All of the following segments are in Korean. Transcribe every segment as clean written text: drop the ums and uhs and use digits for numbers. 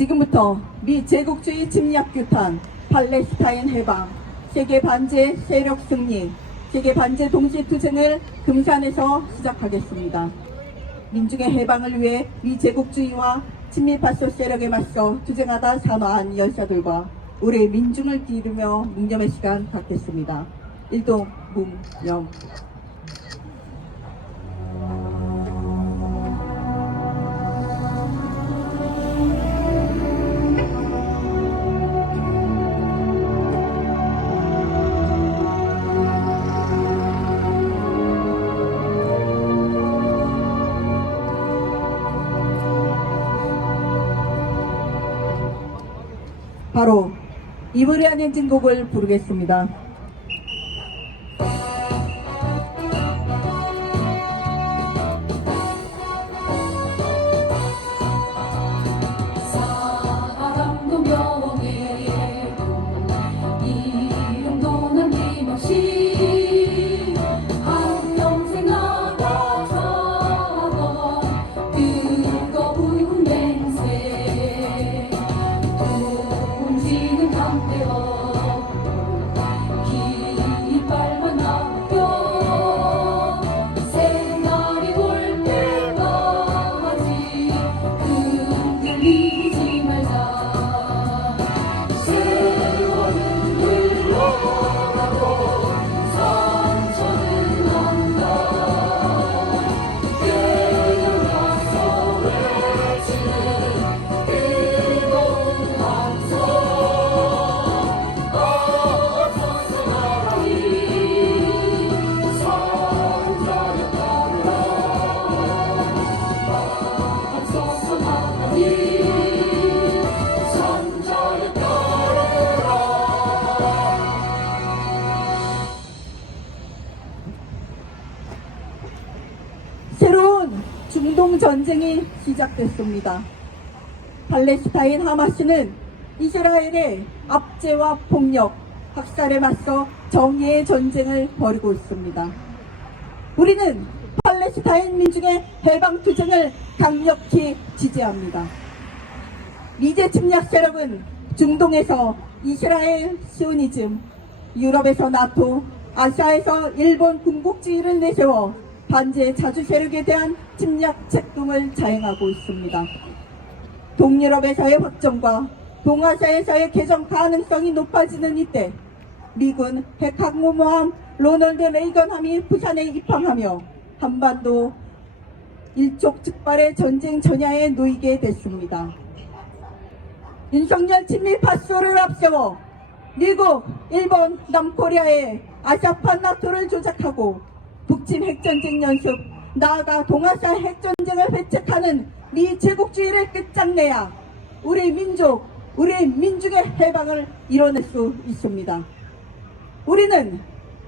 지금부터 미제국주의 침략 규탄, 팔레스타인 해방, 세계 반제 세력 승리, 세계 반제 동시 투쟁을 금산에서 시작하겠습니다. 민중의 해방을 위해 미제국주의와 친미파쇼 세력에 맞서 투쟁하다 산화한 열사들과 우리 민중을 기르며 묵념의 시간 갖겠습니다. 일동 묵념. 바로 이불이 아닌 진곡을 부르겠습니다. 사랑도 명예도 이름도 남김없이 한평생 나가자던 뜨거운 맹세 지는 담대어 깃발만 남겨 새날이 올 때까지 흔들리지 말자. 세월은 흘러가고 상처는 난다. 깨어나서 외치는 뜨거운 함성. 새로운 중동 전쟁이 시작됐습니다. 팔레스타인 하마스는 이스라엘의 압제와 폭력, 학살에 맞서 정의의 전쟁을 벌이고 있습니다. 우리는 팔레스타인 민중의 해방 투쟁을 강력히 지지합니다. 미제 침략 세력은 중동에서 이스라엘 시오니즘, 유럽에서 나토, 아시아에서 일본 군국주의를 내세워 반제 자주 세력에 대한 침략 책동을 자행하고 있습니다. 동유럽에서의 확정과 동아시아에서의 개정 가능성이 높아지는 이때 미군 핵항공모함 로널드 레이건함이 부산에 입항하며 한반도 일촉즉발의 전쟁 전야에 놓이게 됐습니다. 윤석열 친미파쇼를 앞세워 미국, 일본, 남코리아의 아시아판 나토를 조작하고 북침 핵전쟁 연습, 나아가 동아시아 핵전쟁을 회책하는 미제국주의를 끝장내야 우리 민족, 우리 민중의 해방을 이뤄낼 수 있습니다. 우리는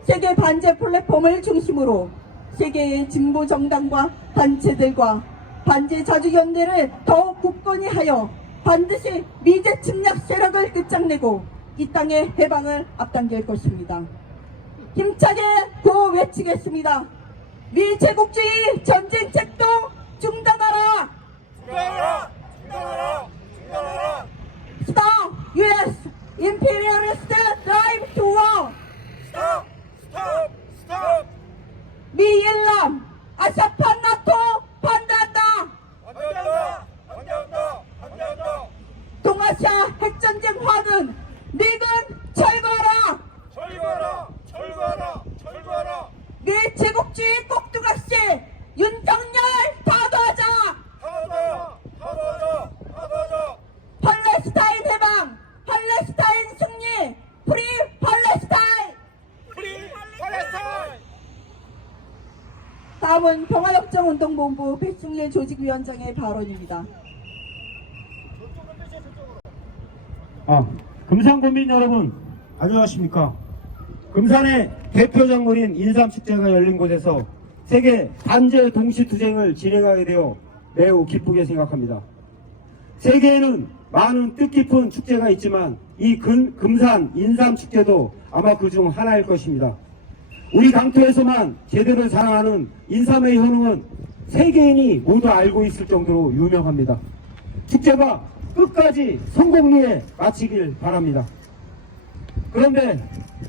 세계 반제 플랫폼을 중심으로 세계의 진보 정당과 단체들과 반제 자주연대를 더욱 굳건히 하여 반드시 미제 침략 세력을 끝장내고 이 땅의 해방을 앞당길 것입니다. 힘차게 구호 외치겠습니다. 미제국주의 전쟁 책동 중단하라! 중단하라! 중단하라! 중단하라! Stop U.S. imperialist drive to war! 스톱! 스톱! 스톱! 미일남 아시아판 나토 반대한다! 반대한다! 반대한다! 반대한다! 동아시아 핵전쟁 화는 미군 철거하라! 철거하라! 철거하라! 철거하라! 미제국주의 꼭두각시 윤석열 타도하자! 타도하자! 타도하자! 타도하자! 팔레스타인 해방! 팔레스타인 승리! 프리 팔레스타인! 프리 팔레스타인! 다음은 평화협정운동본부 백승일 조직위원장의 발언입니다. 금산군민 여러분 안녕하십니까. 금산의 대표 장물인 인삼축제가 열린 곳에서 세계 반제 동시투쟁을 진행하게 되어 매우 기쁘게 생각합니다. 세계에는 많은 뜻깊은 축제가 있지만 이 금산 인삼축제도 아마 그중 하나일 것입니다. 우리 강토에서만 제대로 사랑하는 인삼의 효능은 세계인이 모두 알고 있을 정도로 유명합니다. 축제가 끝까지 성공리에 마치길 바랍니다. 그런데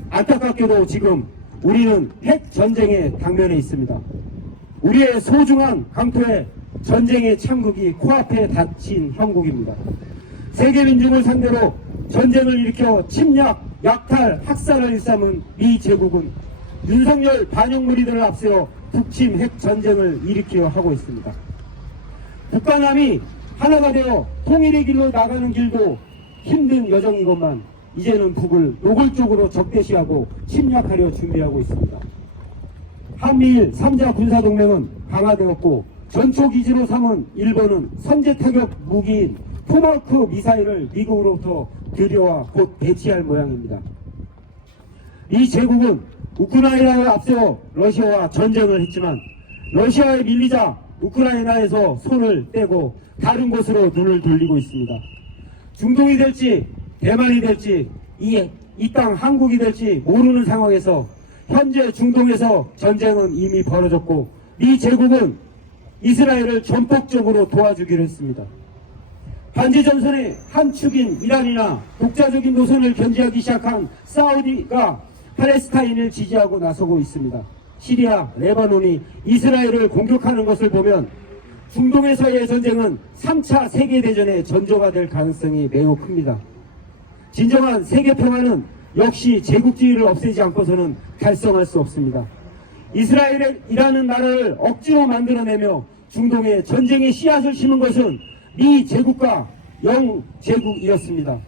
안타깝게도 지금 우리는 핵 전쟁의 당면에 있습니다. 우리의 소중한 강토에 전쟁의 참극이 코앞에 닥친 형국입니다. 세계 민중을 상대로 전쟁을 일으켜 침략, 약탈, 학살을 일삼은 미 제국은 윤석열 반역무리들을 앞세워 북침 핵 전쟁을 일으키려 하고 있습니다. 북한함이 하나가 되어 통일의 길로 나가는 길도 힘든 여정이건만 이제는 북을 노골적으로 적대시하고 침략하려 준비하고 있습니다. 한미일 3자 군사동맹은 강화되었고 전초기지로 삼은 일본은 선제타격 무기인 토마호크 미사일을 미국으로부터 들여와 곧 배치할 모양입니다. 이 제국은 우크라이나를 앞세워 러시아와 전쟁을 했지만 러시아에 밀리자 우크라이나에서 손을 떼고 다른 곳으로 눈을 돌리고 있습니다. 중동이 될지 대만이 될지 이 땅 한국이 될지 모르는 상황에서 현재 중동에서 전쟁은 이미 벌어졌고 미 제국은 이스라엘을 전폭적으로 도와주기로 했습니다. 반지전선의 한 축인 이란이나 독자적인 노선을 견지하기 시작한 사우디가 팔레스타인을 지지하고 나서고 있습니다. 시리아, 레바논이 이스라엘을 공격하는 것을 보면 중동에서의 전쟁은 3차 세계대전의 전조가 될 가능성이 매우 큽니다. 진정한 세계평화는 역시 제국주의를 없애지 않고서는 달성할 수 없습니다. 이스라엘이라는 나라를 억지로 만들어내며 중동에 전쟁의 씨앗을 심은 것은 미 제국과 영 제국이었습니다.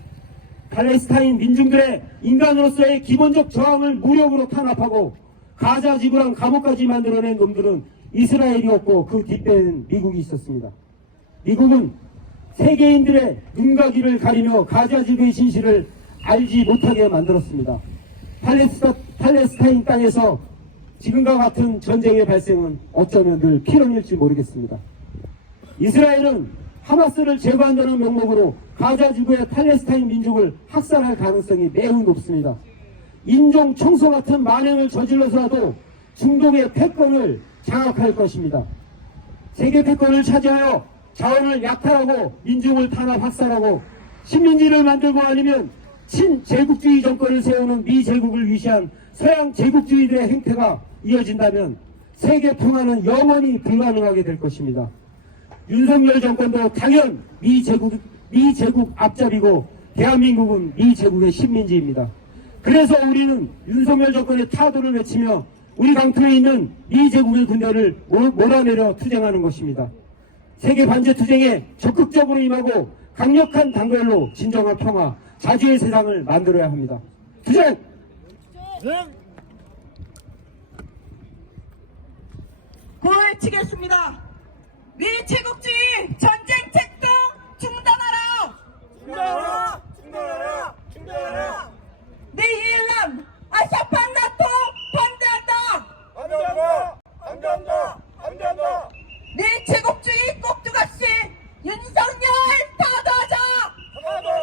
팔레스타인 민중들의 인간으로서의 기본적 저항을 무력으로 탄압하고 가자 지구랑 감옥까지 만들어낸 놈들은 이스라엘이었고 그 뒷배에는 미국이 있었습니다. 미국은 세계인들의 눈과 귀를 가리며 가자 지구의 진실을 알지 못하게 만들었습니다. 팔레스타인 땅에서 지금과 같은 전쟁의 발생은 어쩌면 늘 필연일지 모르겠습니다. 이스라엘은 하마스를 제거한다는 명목으로 가자 지구의 팔레스타인 민족을 학살할 가능성이 매우 높습니다. 인종 청소 같은 만행을 저질러서라도 중동의 패권을 장악할 것입니다. 세계 패권을 차지하여 자원을 약탈하고 민중을 탄압 학살하고 식민지를 만들고 아니면 친제국주의 정권을 세우는 미 제국을 위시한 서양 제국주의들의 행태가 이어진다면 세계 평화는 영원히 불가능하게 될 것입니다. 윤석열 정권도 당연 미 제국 앞잡이고 대한민국은 미 제국의 식민지입니다. 그래서 우리는 윤석열 정권의 타도를 외치며 우리 강토에 있는 미 제국의 군대를 몰아내려 투쟁하는 것입니다. 세계 반제 투쟁에 적극적으로 임하고 강력한 단결로 진정한 평화, 자주의 세상을 만들어야 합니다. 투쟁! 구호외치겠습니다. 미 제국주의 전쟁 책동 중단하라! 중단하라! 중단하라! 중단하라! 내일남 아사판 나토 반대한다! 반대한다! 반대한다! 반대한다! 미 제국주의 꼭두가시 윤석열 타도하자! 하도하자!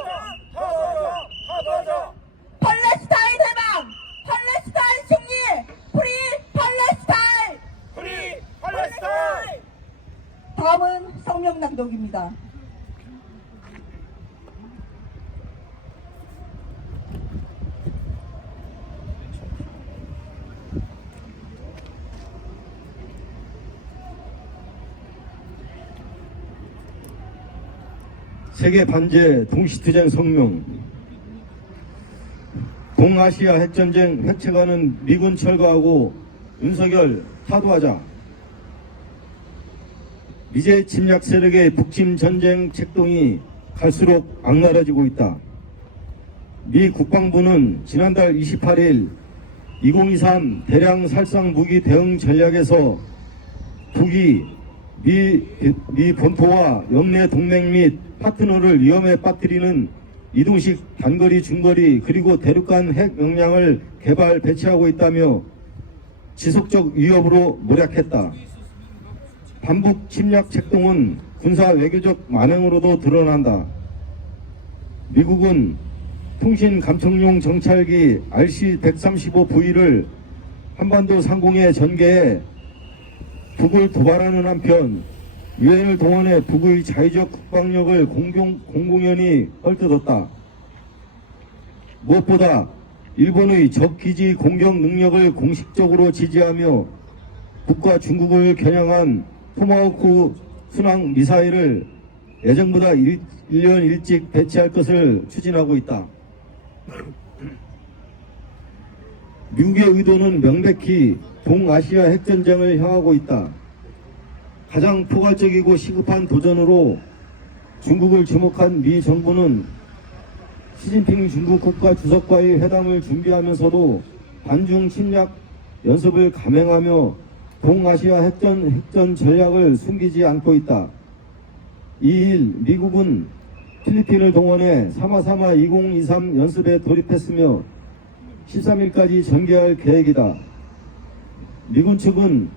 하도하자! 하도하자! 팔레스타인 해방! 팔레스타인 승리! 프리 팔레스타인! 프리 팔레스타인! 다음은 성명 낭독입니다. 세계 반제 동시투쟁 성명. 동아시아 핵전쟁 획책하는 미군 철거하고 윤석열 타도하자. 미제 침략 세력의 북침 전쟁 책동이 갈수록 악랄해지고 있다. 미 국방부는 지난달 28일 2023 대량 살상 무기 대응 전략에서 북이 미 본토와 영내 동맹 및 파트너를 위험에 빠뜨리는 이동식 단거리, 중거리 그리고 대륙간 핵 역량을 개발 배치하고 있다며 지속적 위협으로 모략했다. 반북 침략 책동은 군사 외교적 만행으로도 드러난다. 미국은 통신 감청용 정찰기 RC-135V를 한반도 상공에 전개해 북을 도발하는 한편 유엔을 동원해 북의 자유적 국방력을 공공연히 헐뜯었다. 무엇보다 일본의 적기지 공격 능력을 공식적으로 지지하며 북과 중국을 겨냥한 토마호크 순항 미사일을 예정보다 1년 일찍 배치할 것을 추진하고 있다. 미국의 의도는 명백히 동아시아 핵전쟁을 향하고 있다. 가장 포괄적이고 시급한 도전으로 중국을 주목한 미 정부는 시진핑 중국 국가주석과의 회담을 준비하면서도 반중 침략 연습을 감행하며 동아시아 핵전 전략을 숨기지 않고 있다. 2일 미국은 필리핀을 동원해 사마사마 2023 연습에 돌입했으며 13일까지 전개할 계획이다. 미군 측은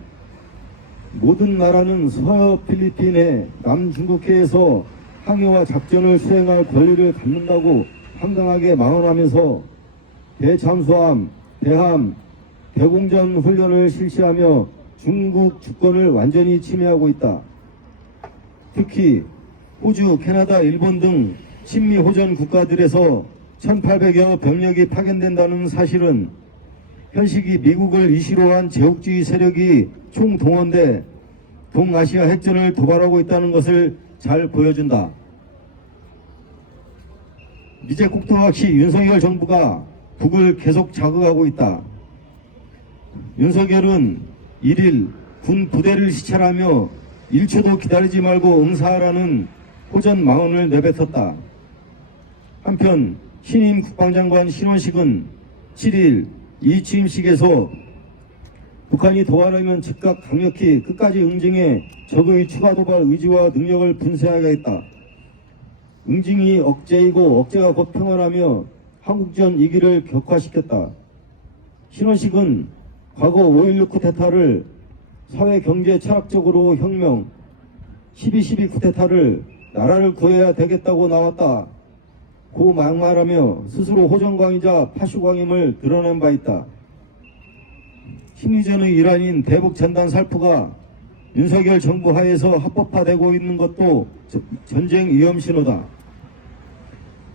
모든 나라는 서해 필리핀의 남중국해에서 항해와 작전을 수행할 권리를 갖는다고 황당하게 망언하면서 대잠수함, 대함, 대공전 훈련을 실시하며 중국 주권을 완전히 침해하고 있다. 특히 호주, 캐나다, 일본 등 친미 호전 국가들에서 1800여 병력이 파견된다는 사실은 현시기 미국을 이시로 한 제국주의 세력이 총동원돼 동아시아 핵전을 도발하고 있다는 것을 잘 보여준다. 미제 국토학시 윤석열 정부가 북을 계속 자극하고 있다. 윤석열은 1일 군 부대를 시찰하며 1초도 기다리지 말고 응사하라는 호전 망언을 내뱉었다. 한편 신임 국방장관 신원식은 7일 이 취임식에서 북한이 도발하면 즉각 강력히 끝까지 응징해 적의 추가 도발 의지와 능력을 분쇄하겠다. 응징이 억제이고 억제가 곧 평화라며 한국전 2기를 격화시켰다. 신원식은 과거 5.16 쿠데타를 사회 경제 철학적으로 혁명, 12.12 쿠데타를 나라를 구해야 되겠다고 나왔다. 고 막말하며 스스로 호전광이자 파슈광임을 드러낸 바 있다. 심리전의 일환인 대북 전단 살포가 윤석열 정부 하에서 합법화되고 있는 것도 전쟁 위험 신호다.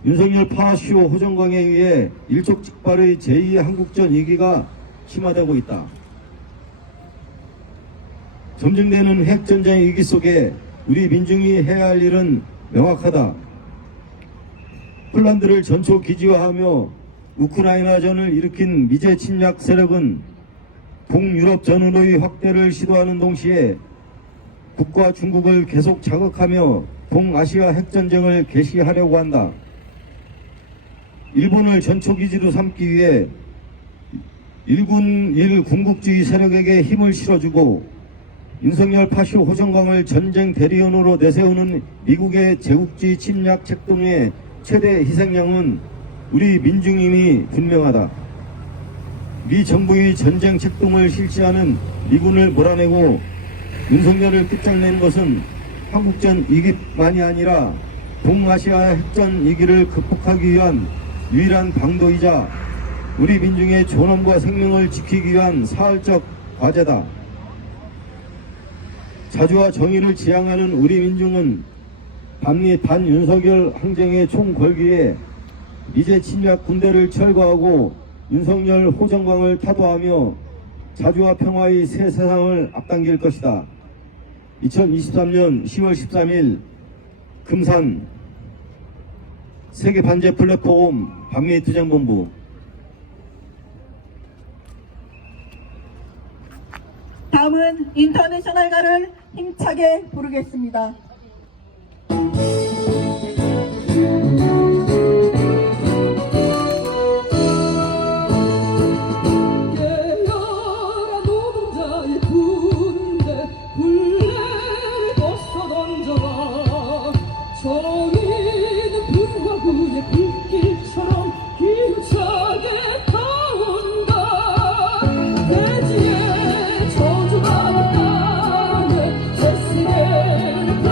윤석열 파슈 호전광에 의해 일촉즉발의 제2의 한국전 2기가 심화되고 있다. 점증되는 핵전쟁 위기 속에 우리 민중이 해야 할 일은 명확하다. 폴란드를 전초 기지화하며 우크라이나전을 일으킨 미제 침략 세력은 동유럽 전으로의 확대를 시도하는 동시에 북과 중국을 계속 자극하며 동아시아 핵전쟁을 개시하려고 한다. 일본을 전초기지로 삼기 위해 일군 일군국주의 세력에게 힘을 실어주고 윤석열 파쇼 호전광을 전쟁 대리원으로 내세우는 미국의 제국주의 침략 책동의 최대 희생양은 우리 민중임이 분명하다. 미 정부의 전쟁 책동을 실시하는 미군을 몰아내고 윤석열을 끝장낸 것은 한국전 위기만이 아니라 동아시아 핵전 위기를 극복하기 위한 유일한 방도이자 우리 민중의 존엄과 생명을 지키기 위한 사활적 과제다. 자주와 정의를 지향하는 우리 민중은 반미 반윤석열 항쟁의 총궐기에 미제 침략 군대를 철거하고 윤석열 호전광을 타도하며 자주와 평화의 새 세상을 앞당길 것이다. 2023년 10월 13일 금산 세계 반제 플랫폼 반미 투쟁본부. 다음은 인터내셔널가를 힘차게 부르겠습니다. 깨어라 노동자의 군대 굴레를 벗어 던져라. 정의는 불과 후에 불길처럼 힘차게 타온다. 대지의 저주가 땅에 새 세계를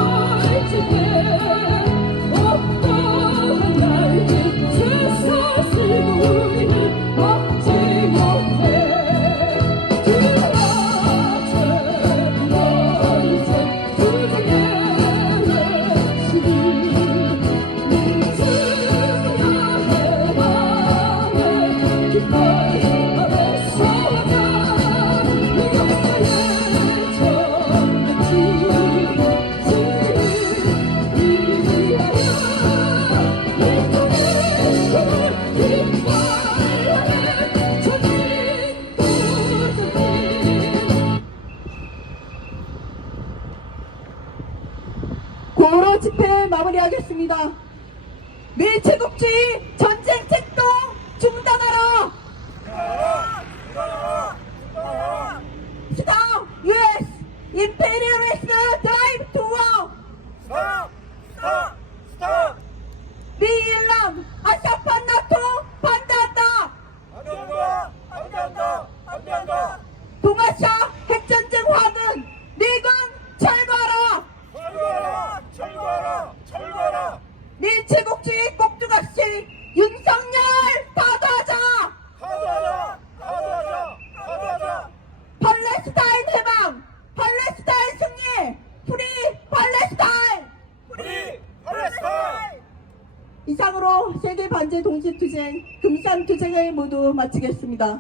도로 집회 마무리하겠습니다. 밀제국주의 전쟁 책동 중단하라. Stop U.S. imperialist drive to war. 스탑! 스탑! 스탑! 미일남 아사판 나토 반대한다. 반대한다! 반대한다! 반대한다! 동아시아 핵전쟁 화는 미군 철거하라. 철거하라! 철거하라! 철거하라! 밀제국주의 꼭두각시 윤석열 타도하자. 타도하자! 타도하자! 타도하자! 팔레스타인 해방, 팔레스타인 승리, 프리 팔레스타인. 우리 팔레스타인! 이상으로 세계 반제 동시 투쟁, 금산 투쟁을 모두 마치겠습니다.